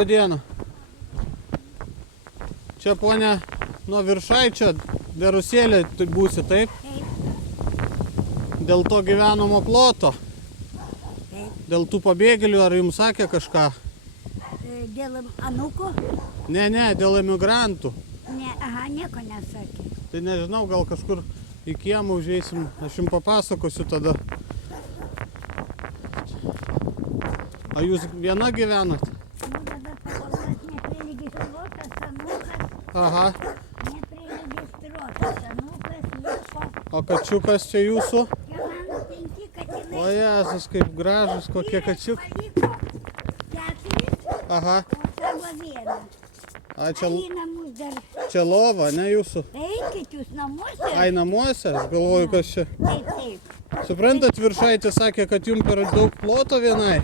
Labą dieną. Čia, ponia, nuo Viršaičio Derusėlė būsi, taip? Taip. Dėl to gyvenamo ploto? Taip. Dėl tų pabėgėlių, ar jums sakė kažką? Dėl anūkų? Ne, dėl emigrantų. Ne, nieko nesakė. Tai nežinau, gal kažkur į kiemą užeisim, aš jums papasakosiu tada. A jūs viena gyvenat? Nu, dabar pagalvos nepriregistruotas anūkas. Aha. Nepriregistruotas anūkas liko. O kačiukas čia jūsų? Čia mano 5 katinai. O Jėzus, kaip gražus, kokie kačiukai. Paliko 4, Aha. o savo vieną. A, Ar į namus dar? čia lova, ne jūsų? Eikit jūs namuose? Ai, namuose? Aš galvoju, kas čia. Taip. Suprantat, Viršaitis sakė, kad jums per daug ploto vienai.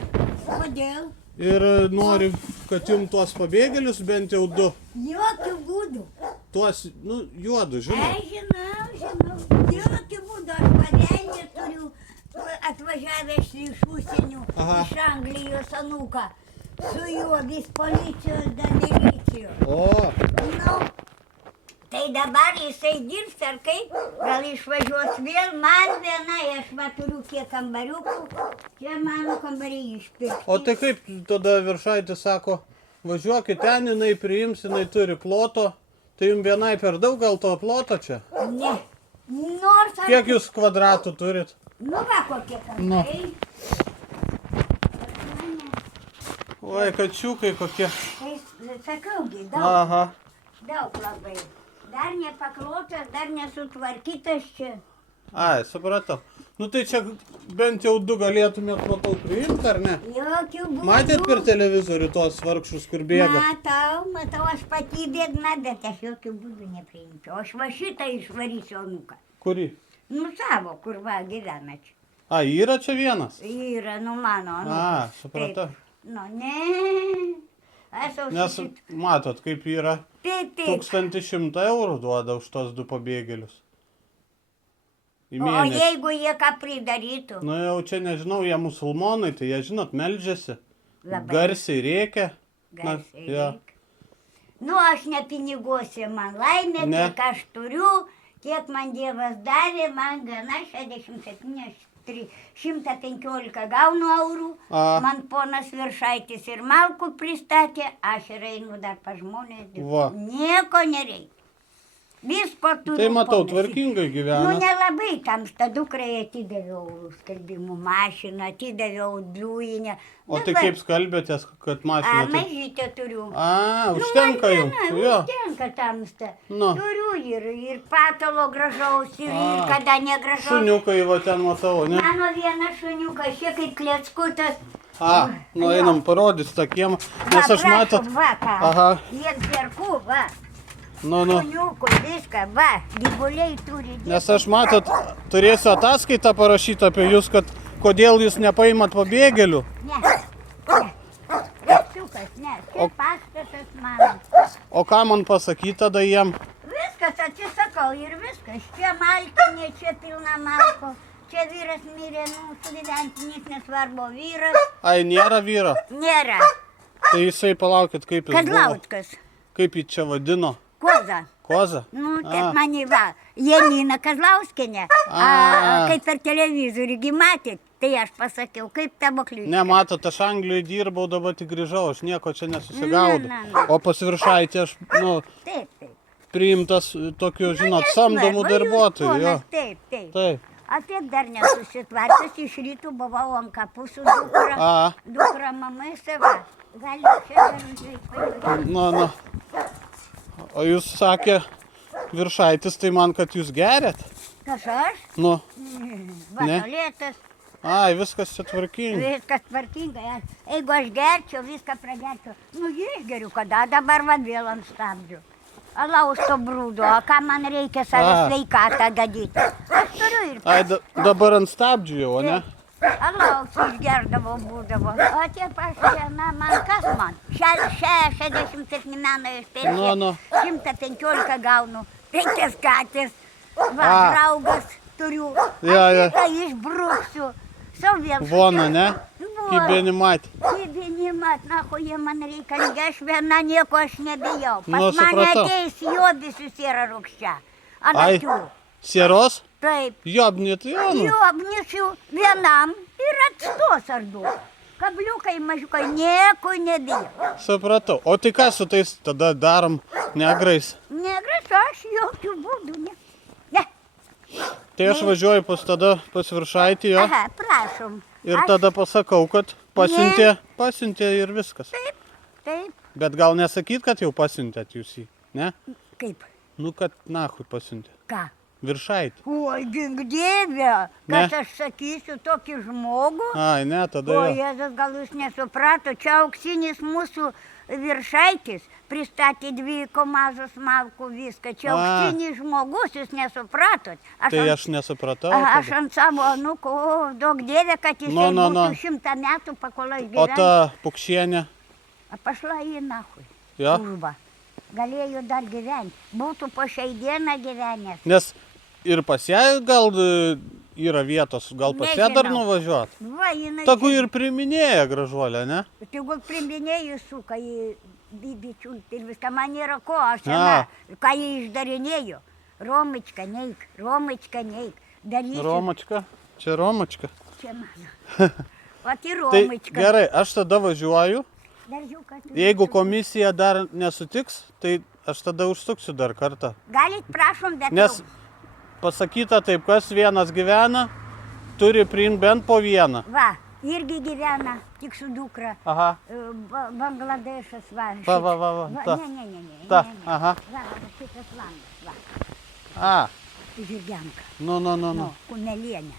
Kodėl? Ir nori, kad jums tuos pabėgėlius bent jau 2. Jokių būdų. Tuos, juodus, žinot. Žinau. Jokių būdų aš paveldę turiu atvažiavęs iš užsienio, Aha. iš Anglijos anūką. Su juo vis policijos dar milicijos. O, Nu, tai dabar jisai dirbs ar kaip? Gal išvažiuos vėl man vienai, aš va turiu kiek kambariukų. Čia mano kambariai išpirkti. o tai kaip tada Viršaitis sako, važiuokit ten, jinai priims, jinai turi ploto. Tai jums vienai per daug gal to ploto čia? Ne. Nors aš... Kiek jūs kvadratų turit? Nu va kokie kambariai. Oi, kačiukai kokie. Tai sakaugi, daug. Aha. Daug labai. Dar nepaklotas, dar nesutvarkytas čia. Ai, supratau. Nu tai čia bent jau 2 galėtumėt matau priimti, ar ne? Jokių būdų. Matėt per televizorių tos vargšus, kur bėga? Matau, aš pati bėgna, bet aš jokių būdų nepriimčiau. Aš va šitą išvarysiu anūką. Kurį? Nu savo, kur va gyvena čia. A, yra čia vienas? Yra, nu mano anūkas. A, supratau. Taip. Nu, ne. Aš jau Nes matot, kaip yra. Taip. 1100 eurų duoda už tos 2 pabėgėlius. Į O mėnesį. jeigu jie ką pridarytų? Nu jau čia nežinau, jie musulmonai, tai jie žinot, meldžiasi. Labai. Garsiai rėkia. Garsiai jo. reik. Nu, aš ne piniguose man laimė, Ne. kiek aš turiu, kiek man Dievas davė, man gana 67, 115 gaunu eurų. A. Man ponas Viršaitis ir malkų pristatė, aš ir einu dar pa žmonės. Va. Nieko nereikia. Visko turiu. Tai matau, ponas. tvarkingai Nu, gyvena. nelabai tamsta, dukrai atidaviau skalbimų mašiną, atidaviau dujinę. O tai kaip skalbėtės, kad mašina? Mažytę turiu. A, užtenka Nu, jums. man Jo. Užtenka tamsta. Nu. Turiu ir patalo gražaus, ir A. kada negražaus. Šuniukai va ten matau, ne? Mano vienas šuniukas, čia kaip kleckutas. A, nu einam parodys tą kiemą. Nes aš matot. Va, ką. Aha. Jiem perku, va. Nu. Šuniukų, viską, va. Gyvuliai turi. Nes aš matot, turėsiu ataskaitą parašyti apie jūs, kad kodėl jūs nepaimat pabėgėlių. Ne. Kleckukas, ne. Čia pastatas mano. O ką man pasakyti tada jiem? Viskas atsisakau ir viskas. Čia malkinė, čia pilna malko. Čia vyras mirė, nu, sugyventinis, nesvarbu, vyras. Ai, nėra vyro. Nėra. Tai jisai palaukit, kaip jis buvo. Kazlauskas. Kaip jį čia vadino? Koza. Koza? Nu, A. taip man va. Janina Kazlauskinė. A. Kaip per televizorių gi matėt, tai aš pasakiau, kaip tavo kliūtis. Ne, matot, aš Anglijoje dirbau, dabar tik grįžau, aš nieko čia nesusigaudau. Na. O pas Viršaitį aš, Taip. priimtas tokiu, žinot, samdomų darbuotojų. Jo. Taip. Taip. A taip dar nesusitvarkęs, iš rytų buvau ant kapų su dukra. A. Dukra mama į save. Gali čia dar užveikti. Nu. O jūs sakė Viršaitis, tai man, kad jūs geriat? Kas aš? Nu, Ne. Vasolėtas, ai, viskas čia tvarkingai. viskas tvarkingai. Jeigu aš gerčiau, viską pragerčiau. Nu, išgeriu kada, dabar va vėl ant stabdžių. Alaus to brūdo, o ką man reikia savo A. sveikatą gadyti? Aš turiu ir Ai, dabar ant stabdžių jau, ne? alaus išgerdavo, būdavo. O tie pašė, man kas man? 67 meno iš pensijos, Nu. 115 gaunu, 5 katės, va, A. draugas turiu, Ja. aš šitą išbruksiu. Sau vėl Vona, ne? buvo. Kibenimat. Kibenimat, na, ko jie man reikalingi, aš viena nieko aš nebijau. Pas Nu, mane supratau. ateis jobis yra rūkščia. Ant Ai. akių. Sieros? Taip. Jobnit, jo, nu. Jobnišiu vienam ir atstos ar du. Kabliukai mažiukai, nieko nebijau. Supratau. O tai ką su tais tada darom negrais? Negras aš jokių būdų, ne. Ne. Tai aš važiuoju pas viršaitį jo Aha, prašom. ir Aš- tada pasakau, kad pasiuntė ir viskas. Taip, taip. Bet gal nesakyt, kad jau pasiuntėt jūs jį, ne? Kaip? Nu, kad nahui pasiuntė. Ką? Viršaitį. Oi, gink dieve, kad Ne. aš sakysiu tokį žmogų. Ai, ne, tada O, jo. Jėzus, gal jūs nesuprato, čia auksinis mūsų viršaitis pristatė 2 mažus malkų viską. Čia A. auksinis žmogus, jūs nesupratot. Tai aš nesupratau. Aš tada. ant savo anūko, daug dievė, kad jis Nu, nu, būtų nu. 100 metų, pakol aš O gyvensiu. ta pukšienė, Pašla į nahui. jo? Užba. Galėjau dar gyventi. Būtų po šiai dieną gyvenęs. Nes ir pas ją gal yra vietos, gal pas ją dar Nežinau. nuvažiuot. Va, jinai... Tagu ir priminėja gražuolę, ne? Tegul priminėjus suka į bičių ir viską, man nėra ko, aš A. sena, ką jie išdarinėjo. Romička, neik, Romička, neik. Darysiu, Romačka. Čia Romačka. čia mano. O tai Tai Romička. gerai, aš tada važiuoju. Daržiuką turiu. Jeigu komisija dar nesutiks, tai aš tada užsuksiu dar kartą. Galit, prašom, bet Nes jau. pasakyta taip, kas vienas gyvena, turi priimti bent po vieną. Va, irgi gyvena, tik su dukra. Aha. Bangladešas, va. Va, ta. Ne. Ta, ne. aha. Va, šitas langas, va. A, Žirgianka. nu. Nu, kumelienė.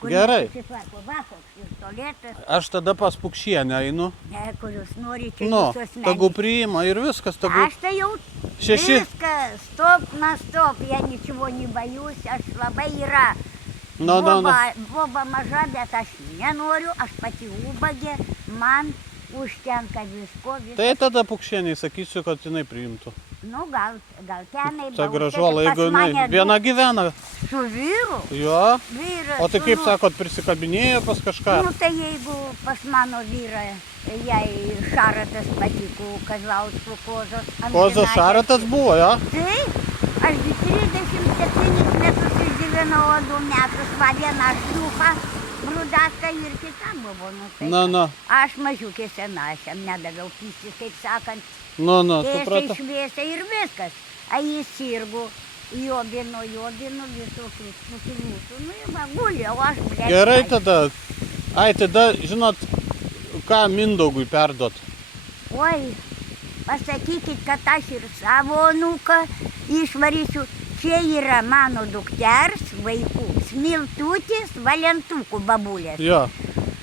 Gerai. Susitvarko, va, koks ir tualetas. Aš tada pas Pukšienę einu. Ne, kur jūs norite, Nu, jūsų asmeniškai. tagu priima ir viskas, tagu. Aš tai jau Šeši. viską, stop, na stop, я ничего не боюсь, aš labai yra. Nu, Boba maža, bet aš nenoriu, aš pati ubagė, man užtenka visko, visko. Tai tada Pukšieniai sakysiu, kad jinai priimtų. Nu, gal tenai. Ta gal gražuolė, užtenka, jeigu pas jinai mane viena gyvena. Su vyru, Jo. vyras. O tai kaip sūnus. sakot, prisikabinėjo pas kažką? Nu, tai jeigu pas mano vyrą, jai šaratas patiko, Kazlauskų kozos. Kozos amžinatilsį. šaratas buvo, jo? Taip, aš 37 metus išgyvenau, o 2 metus va viena šliucha, brudaska ir kita buvo. Nu, tai Nu. aš mažiukė sena, aš jam nedaviau pystis, kaip sakant, Nu, tiesiai supratau. šviesiai ir viskas. A jis sirgo, jobino visokius pusinusių, nu ir va, gulė, o aš blėt. Gerai tada. Ai, tada, žinot, ką Mindaugui perduot. Oi, pasakykit, kad aš ir savo anūką išvarysiu. Čia yra mano dukters vaikų, Smiltutis, Valentukų babulės. Jo.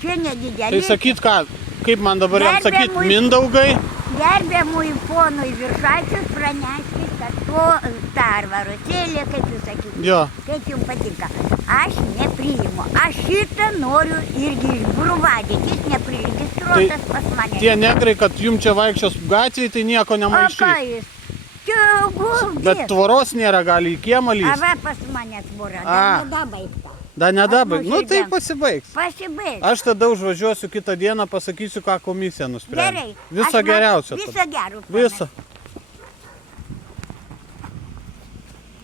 Čia Tai nedidelė. sakyt ką, kaip man dabar jam sakyt, Gerbiamui- Mindaugai? Gerbiamui ponui Viršaičius praneškit, kad to tarvarotėlė, kaip jūs sakykite, Jo. kaip jums patinka. Aš nepriimu. Aš šitą noriu irgi išbruvadyti. Jis nepriregistruotas pas mane. Tie negrai, kad jum čia vaikščios gatvėje, tai nieko O ką nemaišys. jis? Čia Bet tvoros nėra, gali į kiemą A lysti. va pas mane tvora, A. dar nedabaigta. Da nedabai. Aš Nu tai nuoširdžiam. pasibaigs. Pasibaigs. Aš tada užvažiuosiu kitą dieną, pasakysiu, ką komisija nusprendė. Gerai. Viso Aš geriausio. Viso tada. gero. Viso.